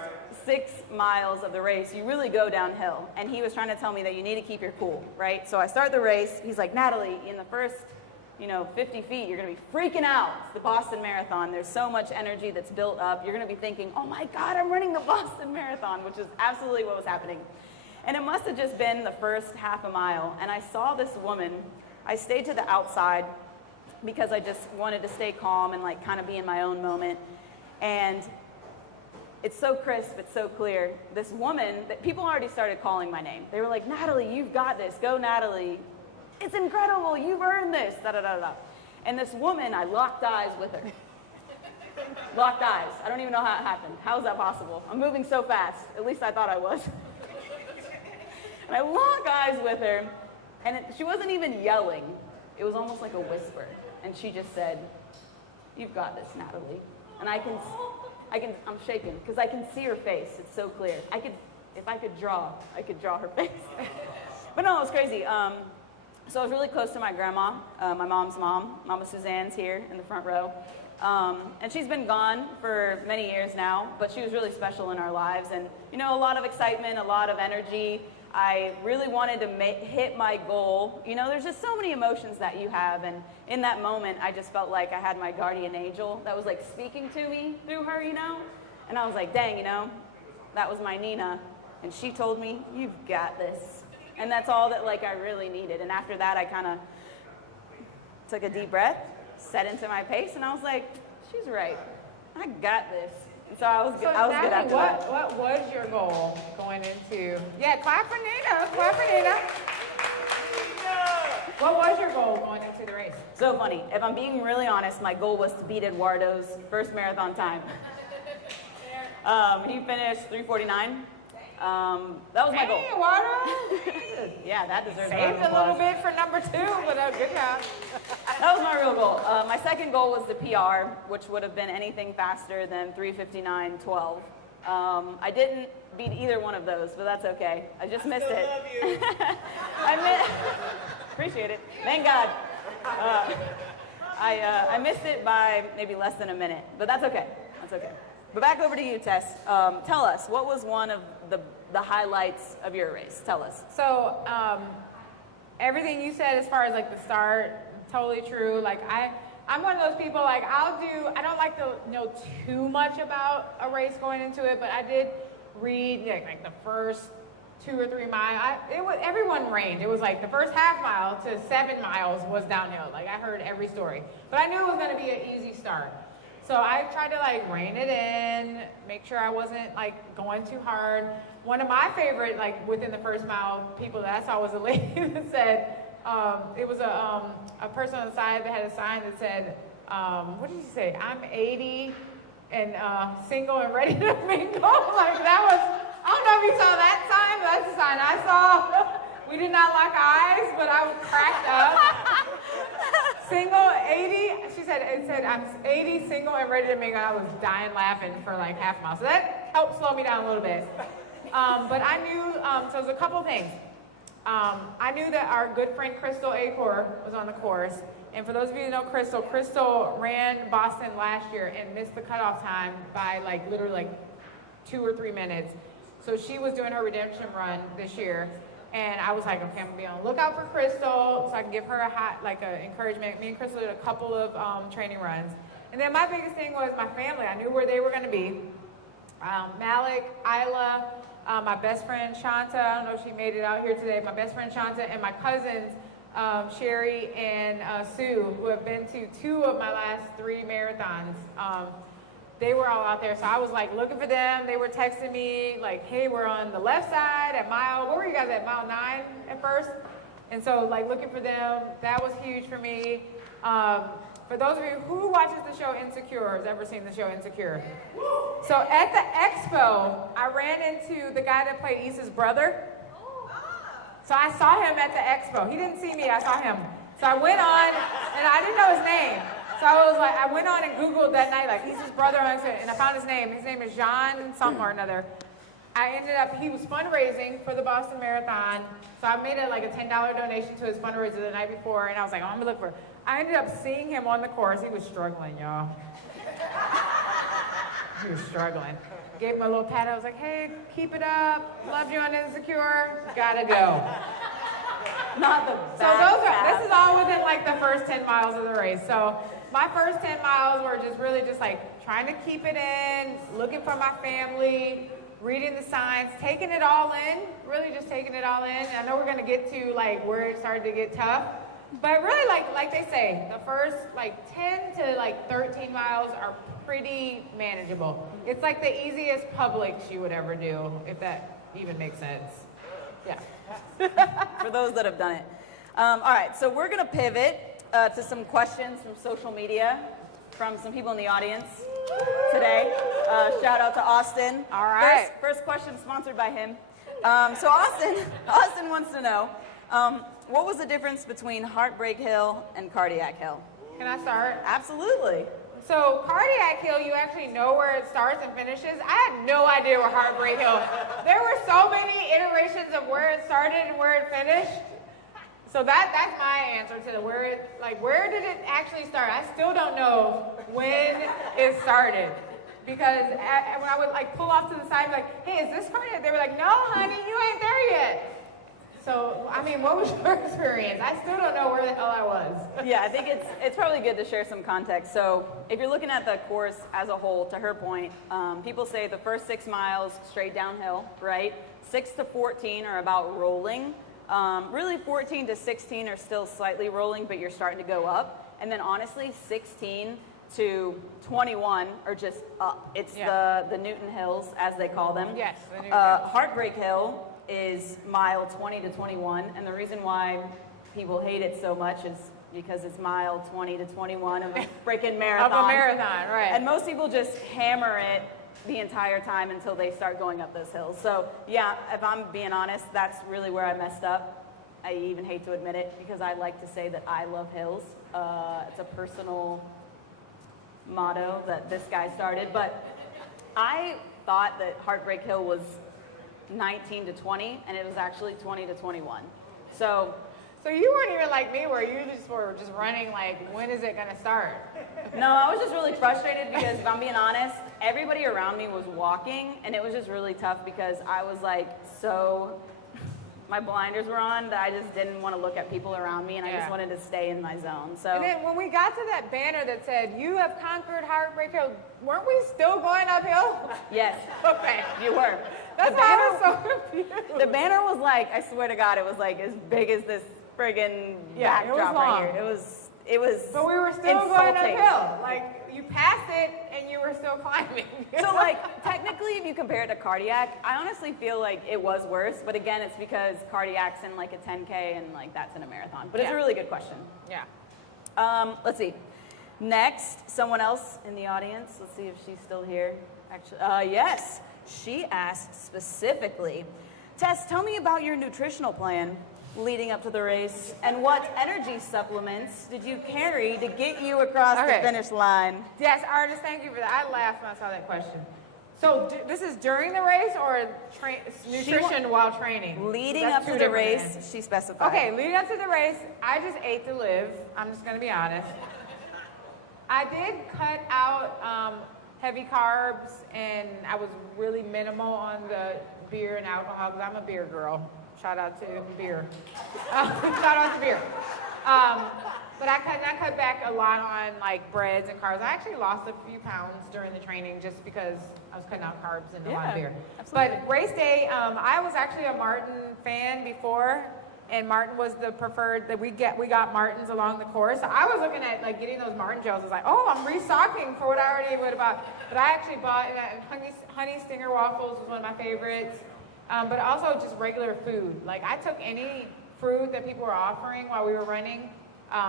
6 miles of the race, you really go downhill. And he was trying to tell me that you need to keep your cool, right? So I start the race. He's like, Natalie, in the first 50 feet, you're going to be freaking out. It's the Boston Marathon. There's so much energy that's built up. You're going to be thinking, oh my God, I'm running the Boston Marathon, which is absolutely what was happening. And it must have just been the first half a mile. And I saw this woman. I stayed to the outside because I just wanted to stay calm and like kind of be in my own moment. And it's so crisp, it's so clear. This woman, that people already started calling my name. They were like, Natalie, you've got this. Go, Natalie. It's incredible. You've earned this. Da, da, da, da. And this woman, I locked eyes with her. Locked eyes. I don't even know how it happened. How is that possible? I'm moving so fast. At least I thought I was. And I locked eyes with her, and she wasn't even yelling. It was almost like a whisper. And she just said, you've got this, Natalie. And I'm shaking because I can see her face. It's so clear. If I could draw her face. But no, it was crazy. So I was really close to my grandma, my mom's mom. Mama Suzanne's here in the front row. And she's been gone for many years now, but she was really special in our lives. And, a lot of excitement, a lot of energy. I really wanted to hit my goal. There's just so many emotions that you have. And in that moment, I just felt like I had my guardian angel that was like speaking to me through her, And I was like, dang, that was my Nina. And she told me, you've got this. And that's all that I really needed. And after that, I kind of took a deep breath, set into my pace, and I was like, she's right. I got this. And so I was good after that. What was your goal going into? Yeah, clap for Nina. Clap for Nina. What was your goal going into the race? So funny. If I'm being really honest, my goal was to beat Eduardo's first marathon time. He finished 3:49. That was my goal. Hey, water. Yeah, that deserves Saved a little bit for number 2, but good job. That was my real goal. My second goal was the PR, which would have been anything faster than 3:59:12. I didn't beat either one of those, but that's okay. I just missed it. Love you. Appreciate it. Thank God. I missed it by maybe less than a minute, but that's okay. That's okay. But back over to you, Tess. Tell us, what was one of the highlights of your race? Tell us. So everything you said as far as like the start, totally true. Like I'm one of those people, like I don't like to know too much about a race going into it, but I did read like the first 2 or 3 miles. Everyone ranged. It was like the first half mile to 7 miles was downhill. Like I heard every story, but I knew it was going to be an easy start. So I tried to like rein it in, make sure I wasn't like going too hard. One of my favorite, like within the first mile, people that I saw was a lady that said, it was a person on the side that had a sign that said, what did she say? I'm 80 and single and ready to mingle. Like that was, I don't know if you saw that sign, but that's the sign I saw. We did not lock eyes, but I was cracked up. Single, 80, she said, it said, I'm 80, single, and ready to mingle. I was dying laughing for like half a mile. So that helped slow me down a little bit. But I knew, so there's a couple things. I knew that our good friend Crystal Acor was on the course. And for those of you who know Crystal, Crystal ran Boston last year and missed the cutoff time by like literally like 2 or 3 minutes. So she was doing her redemption run this year. And I was like, okay, I'm gonna be on the lookout for Crystal so I can give her a encouragement. Me and Crystal did a couple of training runs. And then my biggest thing was my family. I knew where they were gonna be. Malik, Isla, my best friend Shanta, I don't know if she made it out here today, my best friend Shanta, and my cousins, Sherry and Sue, who have been to 2 of my last 3 marathons. They were all out there, so I was like looking for them. They were texting me like, hey, we're on the left side at what were you guys at, mile 9 at first? And so like looking for them, that was huge for me. For those of you who watches the show Insecure, or has ever seen the show Insecure. So at the expo, I ran into the guy that played Issa's brother. So I saw him at the expo. He didn't see me, I saw him. So I went on, and I didn't know his name. So I went on and Googled that night, like, he's his brother, and I found his name. His name is Jean something or another. He was fundraising for the Boston Marathon. So I made a $10 donation to his fundraiser the night before, and I was like, oh, I'm gonna look for. I ended up seeing him on the course. He was struggling, y'all. He was struggling. Gave him a little pat. I was like, hey, keep it up. Loved you on Insecure. Gotta go. Not the So this is all within like the first 10 miles of the race. So my first 10 miles were just like trying to keep it in, looking for my family, reading the signs, taking it all in, really just taking it all in. I know we're gonna get to like where it started to get tough, but really like they say, the first like 10 to 13 miles are pretty manageable. It's like the easiest Publix you would ever do, if that even makes sense. Yeah. For those that have done it. All right, so we're gonna pivot to some questions from social media, from some people in the audience today. Shout out to Austin. All right. First question sponsored by him. So Austin wants to know, what was the difference between Heartbreak Hill and Cardiac Hill? Can I start? Absolutely. So Cardiac Hill, you actually know where it starts and finishes. I had no idea where Heartbreak Hill. There were so many iterations of where it started and where it finished. So that's my answer to where did it actually start? I still don't know when it started. Because when I would pull off to the side and be like, hey, is this Cardiac? They were like, no, honey, you ain't there yet. So, I mean, what was your experience? I still don't know where the hell I was. Yeah, I think it's probably good to share some context. So if you're looking at the course as a whole, to her point, people say the first 6 miles straight downhill, right? 6 to 14 are about rolling. Really 14 to 16 are still slightly rolling, but you're starting to go up. And then honestly, 16 to 21 are just up. It's the Newton Hills, as they call them. Yes, the Newton Hills. Heartbreak Hill is mile 20 to 21, and the reason why people hate it so much is because it's mile 20 to 21 of a freaking marathon. Of a marathon, right. And most people just hammer it the entire time until they start going up those hills. So yeah, if I'm being honest, that's really where I messed up. I even hate to admit it because I like to say that I love hills. It's a personal motto that this guy started, but I thought that Heartbreak Hill was 19 to 20, and it was actually 20 to 21. So you weren't even like me where you just were just running like, when is it gonna start? no, I was just really frustrated because if I'm being honest, everybody around me was walking, and it was just really tough because I was like my blinders were on that I just didn't want to look at people around me, and I just wanted to stay in my zone. So. And then when we got to that banner that said, "You have conquered Heartbreak Hill," weren't we still going uphill? Yes. Okay. You were. That's why I was so confused. The banner was like, I swear to God, it was like as big as this friggin' backdrop right here. It was. But we were still going uphill. Like, you passed it and you were still climbing. So like, technically, if you compare it to cardiac, I honestly feel like it was worse. But again, it's because cardiac's in like a 10K and like that's in a marathon. But it's a really good question. Yeah. Let's see. Next, someone else in the audience. Let's see if she's still here. Actually, yes. She asked specifically, Tess, tell me about your nutritional plan leading up to the race, and what energy supplements did you carry to get you across the finish line? Yes, artist, thank you for that. I laughed when I saw that question. So this is during the race or nutrition while training? Leading up to the race, she specified. Okay, leading up to the race, I just ate to live. I'm just going to be honest. I did cut out heavy carbs, and I was really minimal on the beer and alcohol because I'm a beer girl. Shout out to beer. Shout out to beer. But I cut back a lot on like breads and carbs. I actually lost a few pounds during the training just because I was cutting out carbs and a lot of beer. Absolutely. But race day, I was actually a Martin fan before, and Martin was the preferred that we got Martins along the course. So I was looking at like getting those Martin gels. I was like, oh, I'm restocking for what I already would have bought. But I actually bought honey stinger waffles was one of my favorites. But also just regular food. Like I took any fruit that people were offering while we were running.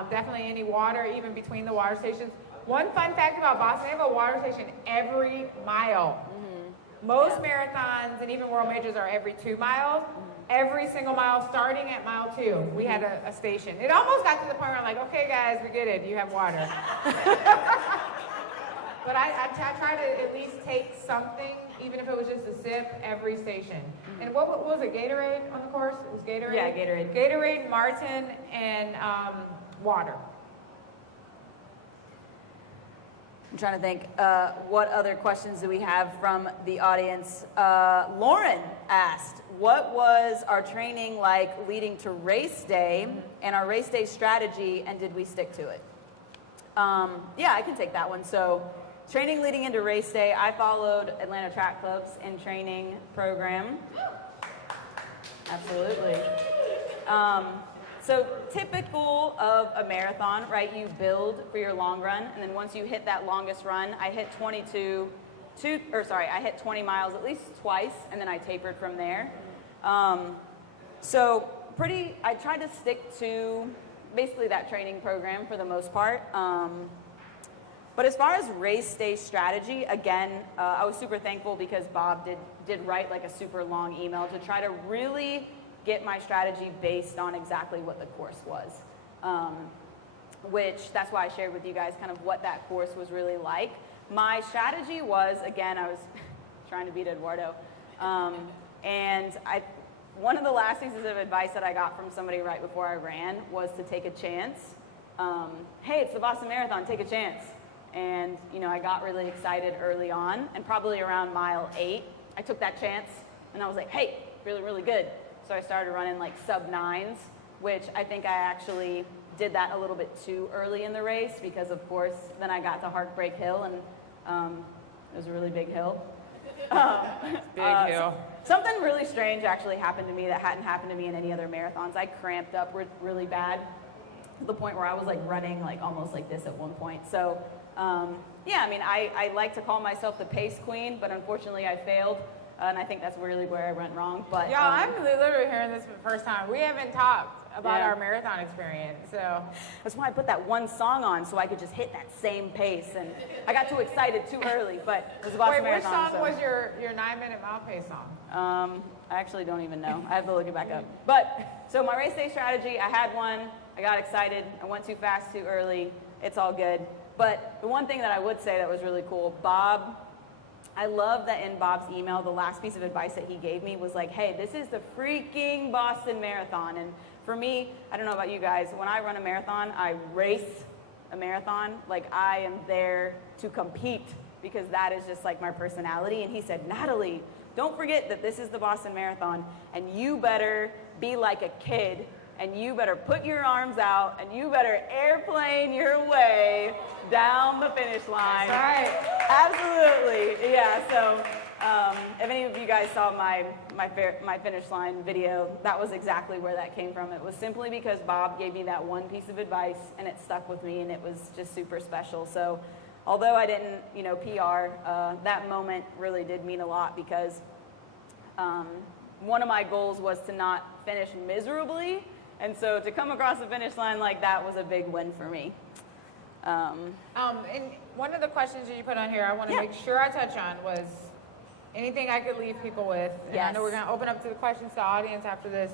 Definitely any water, even between the water stations. One fun fact about Boston, they have a water station every mile. Mm-hmm. Most marathons and even world majors are every 2 miles. Every single mile, starting at mile 2, we had a station. It almost got to the point where I'm like, okay guys, we get it, you have water. But I try to at least take something, even if it was just a sip, every station. And what was it, Gatorade on the course? It was Gatorade? Yeah, Gatorade. Gatorade, Martin, and water. I'm trying to think, what other questions do we have from the audience? Lauren asked, what was our training like leading to race day and our race day strategy, and did we stick to it? Yeah, I can take that one. So training leading into race day, I followed Atlanta Track Club's in training program. Absolutely. So typical of a marathon, right? You build for your long run, and then once you hit that longest run, I hit I hit 20 miles at least twice, and then I tapered from there. So I tried to stick to basically that training program for the most part. But as far as race day strategy, again, I was super thankful because Bob did write like a super long email to try to really get my strategy based on exactly what the course was. Which, that's why I shared with you guys kind of what that course was really like. My strategy was, again, I was trying to beat Eduardo. And one of the last pieces of advice that I got from somebody right before I ran was to take a chance. Hey, it's the Boston Marathon, take a chance. And I got really excited early on, and probably around mile 8, I took that chance, and I was like, hey, really, really good. So I started running like sub-9s, which I think I actually did that a little bit too early in the race because, of course, then I got to Heartbreak Hill, and it was a really big hill. Big hill. Something really strange actually happened to me that hadn't happened to me in any other marathons. I cramped up really bad to the point where I was like running like almost like this at one point. So yeah, I mean, I like to call myself the pace queen, but unfortunately I failed. and I think that's really where I went wrong. But y'all, I'm literally hearing this for the first time. We haven't talked about Yeah. our marathon experience, so. That's why I put that one song on so I could just hit that same pace, and I got too excited too early, but it was a Boston Wait, which Marathon. song was your 9-minute mile pace song? I actually don't even know. I have to look it back up. But, so my race day strategy, I had one, I got excited, I went too fast too early, it's all good. But the one thing that I would say that was really cool, Bob, I love that in Bob's email, the last piece of advice that he gave me was like, hey, this is the freaking Boston Marathon. And for me, I don't know about you guys, when I run a marathon, I race a marathon. Like, I am there to compete because that is just like my personality. And he said, Natalie, don't forget that this is the Boston Marathon, and you better be like a kid, and you better put your arms out, and you better airplane your way down the finish line. That's right. Absolutely. Yeah, so if any of you guys saw my finish line video, that was exactly where that came from. It was simply because Bob gave me that one piece of advice, and it stuck with me, and it was just super special. So although I didn't, PR, that moment really did mean a lot because one of my goals was to not finish miserably, and so to come across the finish line like that was a big win for me. And one of the questions that you put on here, I want to Yeah. make sure I touch on was anything I could leave people with. And I know we're going to open up to the questions to the audience after this.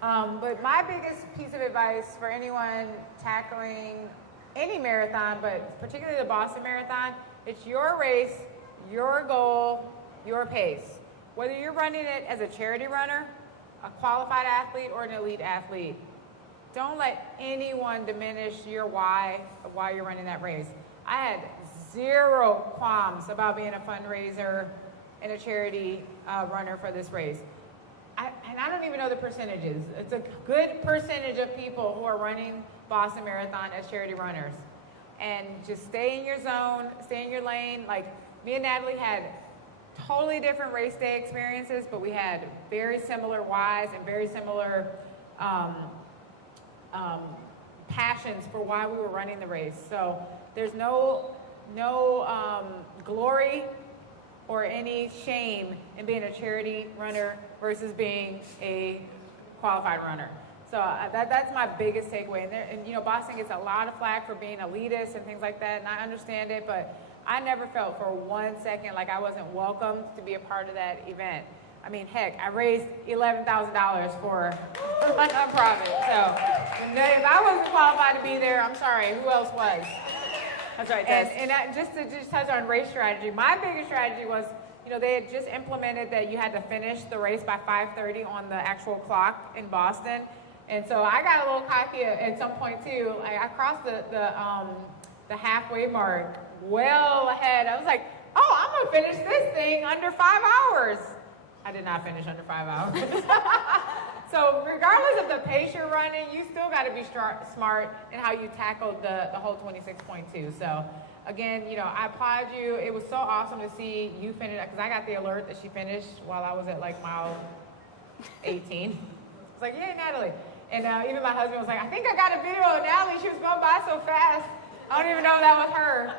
But my biggest piece of advice for anyone tackling any marathon, but particularly the Boston Marathon, it's your race, your goal, your pace. Whether you're running it as a charity runner, a qualified athlete, or an elite athlete, don't let anyone diminish your why of why you're running that race. I had zero qualms about being a fundraiser and a charity runner for this race. And I don't even know the percentages. It's a good percentage of people who are running Boston Marathon as charity runners. And just stay in your zone, stay in your lane. Like, me and Natalie had totally different race day experiences, but we had very similar whys and very similar passions for why we were running the race. So there's no glory or any shame in being a charity runner versus being a qualified runner. So that's my biggest takeaway. And Boston gets a lot of flack for being elitist and things like that, and I understand it, but I never felt for 1 second like I wasn't welcome to be a part of that event. I mean, heck, I raised $11,000 for a nonprofit. So if I wasn't qualified to be there, I'm sorry, who else was? That's right, Tess. And just to touch on race strategy, my biggest strategy was, they had just implemented that you had to finish the race by 5:30 on the actual clock in Boston. And so I got a little cocky at some point too. I crossed the halfway mark well ahead. I was like, oh, I'm gonna finish this thing under 5 hours. I did not finish under 5 hours. So regardless of the pace you're running, you still got to be smart in how you tackled the whole 26.2. So again, I applaud you. It was so awesome to see you finish, because I got the alert that she finished while I was at like mile 18. It's like, yay, Natalie. And even my husband was like, I think I got a video of Natalie. She was going by so fast. I don't even know if that was her.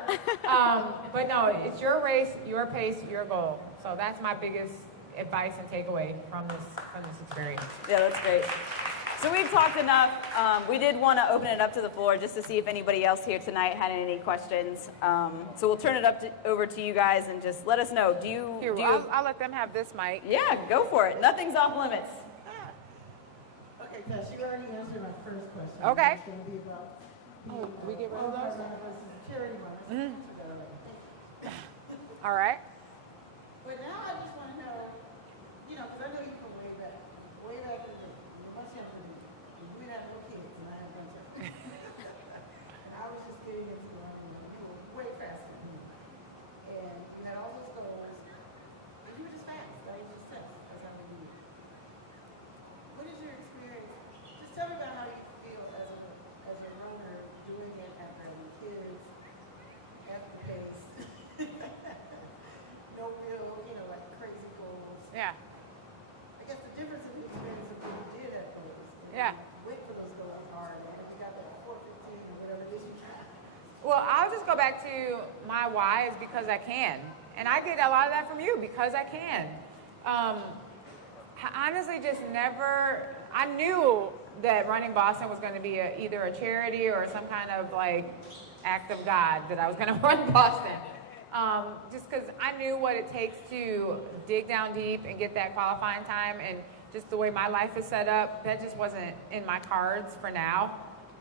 But no, it's your race, your pace, your goal. So that's my biggest advice and takeaway from this experience. Yeah, that's great. So we've talked enough. We did want to open it up to the floor just to see if anybody else here tonight had any questions. So we'll turn it over to you guys and just let us know. I'll let them have this mic. Yeah, go for it. Nothing's off limits. Okay, Tess, you already answered my first question. Okay. It's going to be about We get rid of those? versus charity runners. All right. But now I just want to know, because I know you from way back in the day, much younger than me. We didn't have no kids, and I had a bunch of them. And I was just getting into running, you were way faster than me. And you had all those goals, and you were just fast. That was just tough. That's how we knew you. What is your experience? Just tell me about how you feel as a runner doing it after having kids, after the pace. No real, like crazy goals. Yeah. I guess the difference in the experience of when you did have goals. Yeah. You wait for those goals hard, and you got that 4:15 or whatever it is you got. Well, I'll just go back to my why is because I can. And I get a lot of that from you, because I can. I honestly just never, I knew that running Boston was going to be either a charity or some kind of like act of God that I was going to run Boston. Just because I knew what it takes to dig down deep and get that qualifying time, and just the way my life is set up, that just wasn't in my cards for now.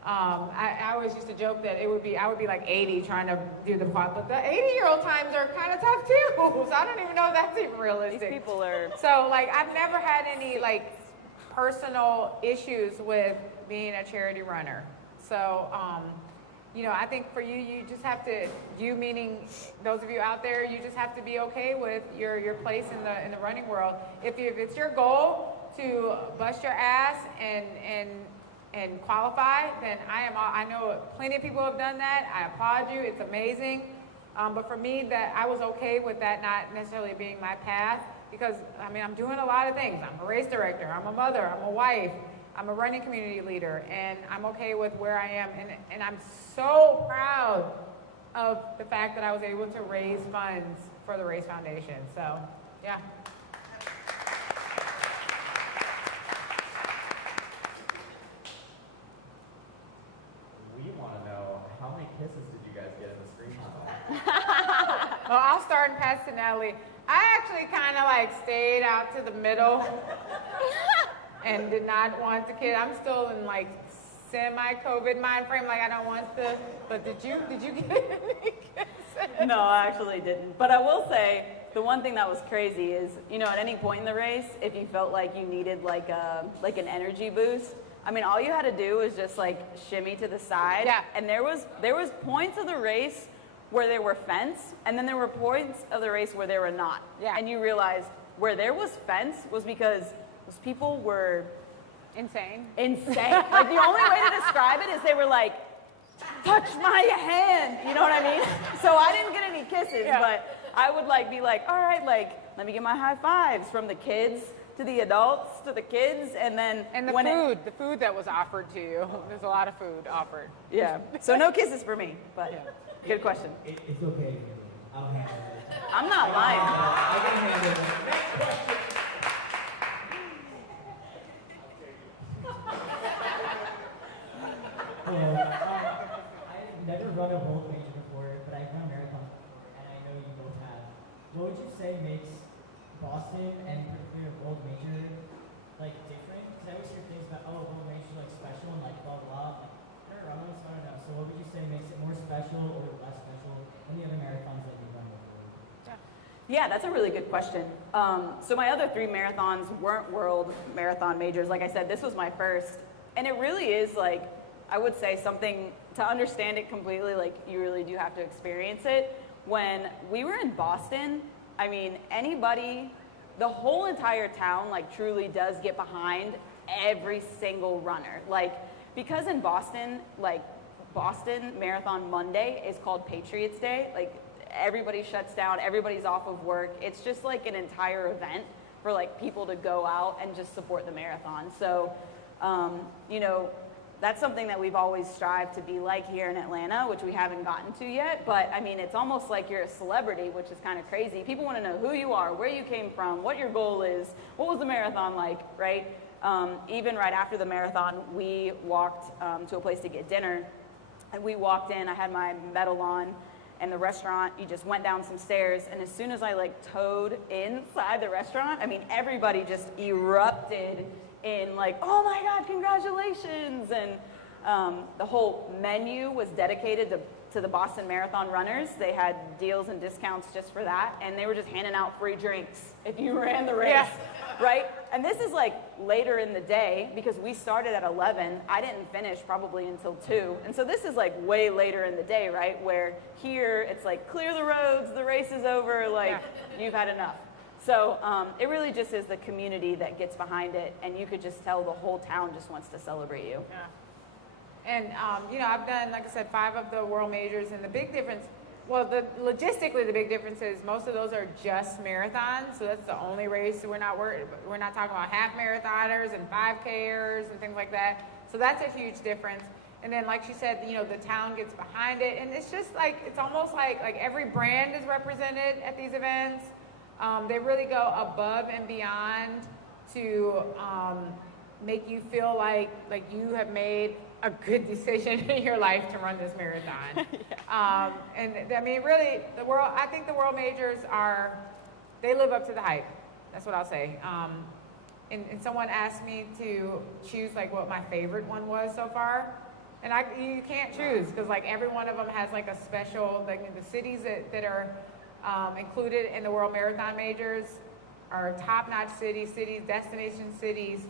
I always used to joke that I would be like 80 trying to do the quad, but the 80-year-old times are kind of tough too. So I don't even know if that's even realistic. These people are. So like I've never had any like personal issues with being a charity runner. So you know, I think for you, you just have to, you meaning those of you out there, you just have to be okay with your place in the running world. If it's your goal to bust your ass and qualify, then I know plenty of people have done that. I applaud you. It's amazing. But for me, that I was okay with that not necessarily being my path, because I mean, I'm doing a lot of things. I'm a race director. I'm a mother. I'm a wife. I'm a running community leader, and I'm okay with where I am. And I'm so proud of the fact that I was able to raise funds for the Race Foundation. So, yeah. We want to know, how many kisses did you guys get in the screen time? Well, I'll start and pass to Natalie. I actually kind of like stayed out to the middle and did not want to kid. I'm still in like semi-COVID mind frame, like I don't want to. But did you get any kisses? No, I actually didn't. But I will say, the one thing that was crazy is, you know, at any point in the race, if you felt like you needed like an energy boost, I mean, all you had to do was just like shimmy to the side. Yeah. And there was points of the race where there were fence, and then there were points of the race where there were not. Yeah. And you realized where there was fence was because those people were Insane. Like the only way to describe it is they were like, touch my hand, you know what I mean? So I didn't get any kisses, Yeah. but I would like be like, all right, like, let me get my high fives from the kids to the adults to the kids, and then And the food that was offered to you. There's a lot of food offered. Yeah. So no kisses for me, but good question. It's okay for me. I'll handle it. I'm not lying. I can handle it. Hello. I've never run a world major before, but I've run marathon, and I know you both have. What would you say makes Boston and particularly a world major like different? Because I always hear things about, oh, world major like special and like blah blah. Like, I never run those, so I don't know. So what would you say makes it more special or less special than the other marathons that you've run before? Yeah, that's a really good question. So my other 3 marathons weren't world marathon majors. Like I said, this was my first. And it really is like, I would say something, to understand it completely, like you really do have to experience it. When we were in Boston, I mean, anybody, the whole entire town like truly does get behind every single runner. Like, because in Boston, like Boston Marathon Monday is called Patriots Day. Like, everybody shuts down, everybody's off of work. It's just like an entire event for like people to go out and just support the marathon. So, you know, that's something that we've always strived to be like here in Atlanta, which we haven't gotten to yet. But I mean, it's almost like you're a celebrity, which is kind of crazy. People want to know who you are, where you came from, what your goal is, what was the marathon like, right? Even right after the marathon, we walked to a place to get dinner. And we walked in, I had my medal on, and the restaurant, you just went down some stairs, and as soon as I like towed inside the restaurant, I mean, everybody just erupted in like, oh my God, congratulations. And the whole menu was dedicated to the Boston Marathon runners. They had deals and discounts just for that, and they were just handing out free drinks if you ran the race, right? And this is like later in the day, because we started at 11. I didn't finish probably until 2. And so this is like way later in the day, right? Where here it's like, clear the roads, the race is over, like you've had enough. So it really just is the community that gets behind it, and you could just tell the whole town just wants to celebrate you. Yeah. And, you know, I've done, like I said, 5 of the world majors, and the big difference, well, logistically, the big difference is most of those are just marathons, so that's the only race. We're not talking about half marathoners and 5Kers and things like that. So that's a huge difference. And then, like she said, you know, the town gets behind it, and it's just like, it's almost like every brand is represented at these events. They really go above and beyond to make you feel like you have made a good decision in your life to run this marathon. Yeah. And I mean, really, I think the world majors they live up to the hype. That's what I'll say. And someone asked me to choose like what my favorite one was so far. And you can't choose because like every one of them has like a special, like the cities that are included in the World Marathon Majors are top-notch cities, destination cities.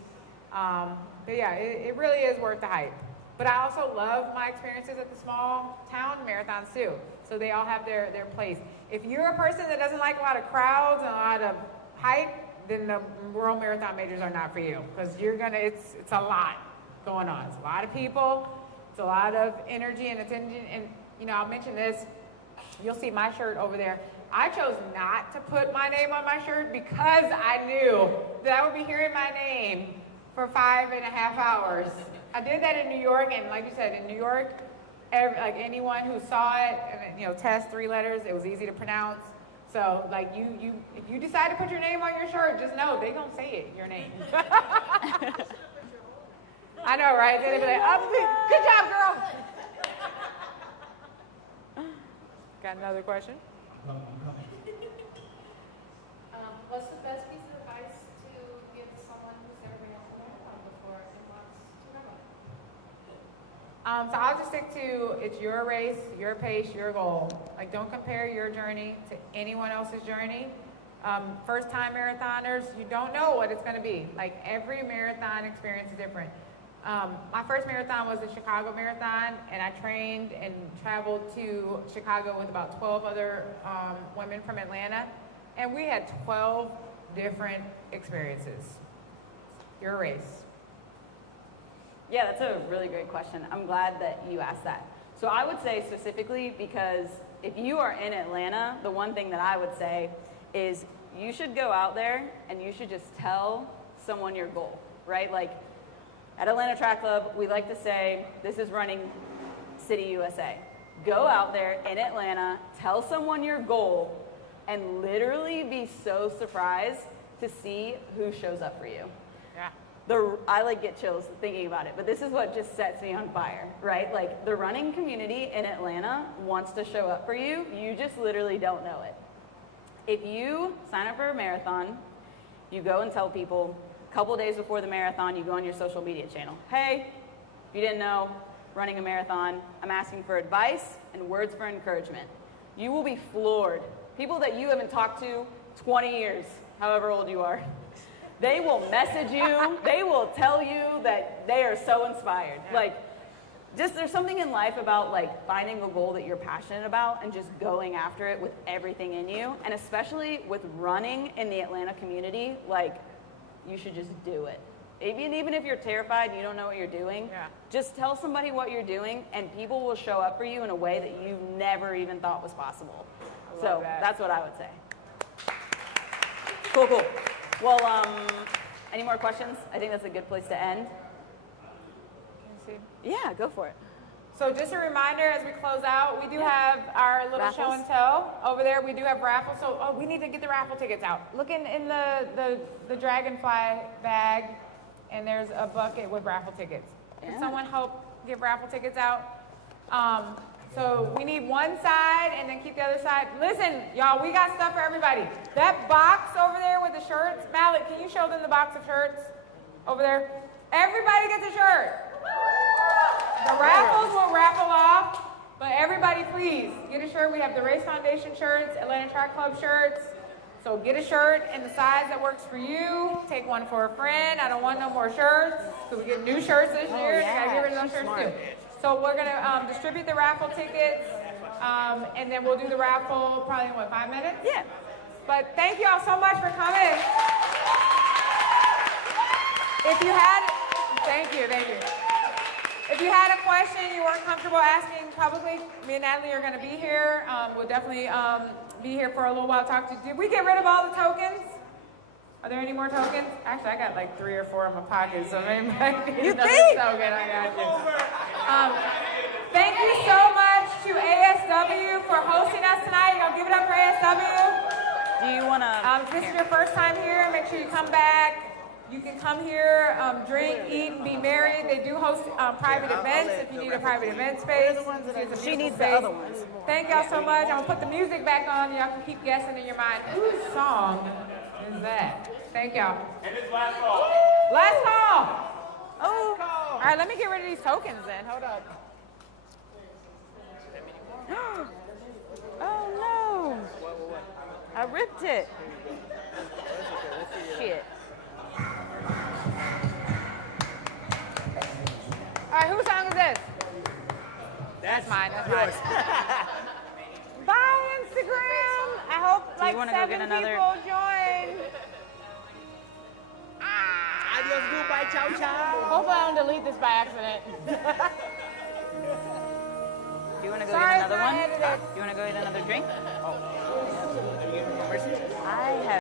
But yeah, it really is worth the hype. But I also love my experiences at the small town marathons too. So they all have their place. If you're a person that doesn't like a lot of crowds and a lot of hype, then the World Marathon Majors are not for you because it's a lot going on. It's a lot of people. It's a lot of energy and attention. And I'll mention this. You'll see my shirt over there. I chose not to put my name on my shirt because I knew that I would be hearing my name for 5.5 hours. I did that in New York, and like you said, in New York, anyone who saw it, test 3 letters, it was easy to pronounce. So like if you decide to put your name on your shirt, just know they gonna say it, your name. I know, right? Then they'll be like, oh, good job, girl. Got another question? What's the best piece of advice to give someone who's never been on a marathon before and wants to run one? So I'll just stick to it's your race, your pace, your goal. Like don't compare your journey to anyone else's journey. First-time marathoners, you don't know what it's going to be. Like every marathon experience is different. My first marathon was the Chicago Marathon, and I trained and traveled to Chicago with about 12 other women from Atlanta, and we had 12 different experiences. Your race. Yeah, that's a really great question. I'm glad that you asked that. So I would say specifically because if you are in Atlanta, the one thing that I would say is you should go out there and you should just tell someone your goal, right? Like at Atlanta Track Club, we like to say, this is running City USA. Go out there in Atlanta, tell someone your goal, and literally be so surprised to see who shows up for you. Yeah. I like get chills thinking about it, but this is what just sets me on fire, right? Like the running community in Atlanta wants to show up for you. You just literally don't know it. If you sign up for a marathon, you go and tell people, a couple days before the marathon, you go on your social media channel. Hey, if you didn't know, running a marathon, I'm asking for advice and words for encouragement. You will be floored. People that you haven't talked to 20 years, however old you are, they will message you, they will tell you that they are so inspired. Yeah. Like, just there's something in life about like finding a goal that you're passionate about and just going after it with everything in you. And especially with running in the Atlanta community, like you should just do it. Even if you're terrified and you don't know what you're doing, just tell somebody what you're doing and people will show up for you in a way that you never even thought was possible. So that's what I would say. Cool. Well, any more questions? I think that's a good place to end. Can you see? Yeah, go for it. So just a reminder as we close out, we do have our little Raffles. show and tell over there. We do have raffles. So we need to get the raffle tickets out. Look in the Dragonfly bag, and there's a bucket with raffle tickets. Can Yeah. someone help give raffle tickets out? So we need one side and then keep the other side. Listen, y'all, we got stuff for everybody. That box over there with the shirts, Malik, can you show them the box of shirts over there? Everybody gets a shirt. The raffles will raffle off, but everybody please get a shirt. We have the Race Foundation shirts, Atlanta Track Club shirts. So get a shirt in the size that works for you. Take one for a friend. I don't want no more shirts because we get new shirts this year. yeah, I gotta get rid of those shirts smart. too. So we're gonna distribute the raffle tickets, and then we'll do the raffle probably in 5 minutes? Yeah. But thank you all so much for coming. If you had, thank you. If you had a question you weren't comfortable asking publicly, me and Natalie are gonna be here. We'll definitely be here for a little while to talk to you. Did we get rid of all the tokens? Are there any more tokens? Actually, I got like 3 or 4 in my pocket, so maybe I need another token. I got you. Thank you so much to ASW for hosting us tonight. Y'all give it up for ASW. Do you want to? If this is your first time here, make sure you come back. You can come here, drink, eat, and be merry. They do host private events if you need a private event space. She needs the other ones. Thank y'all so much. I'm gonna put the music back on. Y'all can keep guessing in your mind, whose song is that? Thank y'all. And it's last call. Last call. Oh. All right, let me get rid of these tokens then. Hold up. Oh no. I ripped it. Shit. All right, whose song is this? That's mine. That's mine. Bye, Instagram. I hope like wanna go 7 get another- people join. Adios, goodbye, ciao, ciao. Hopefully I don't delete this by accident. Do you want to go Sorry, get another it's not one? edited. You want to go get another drink?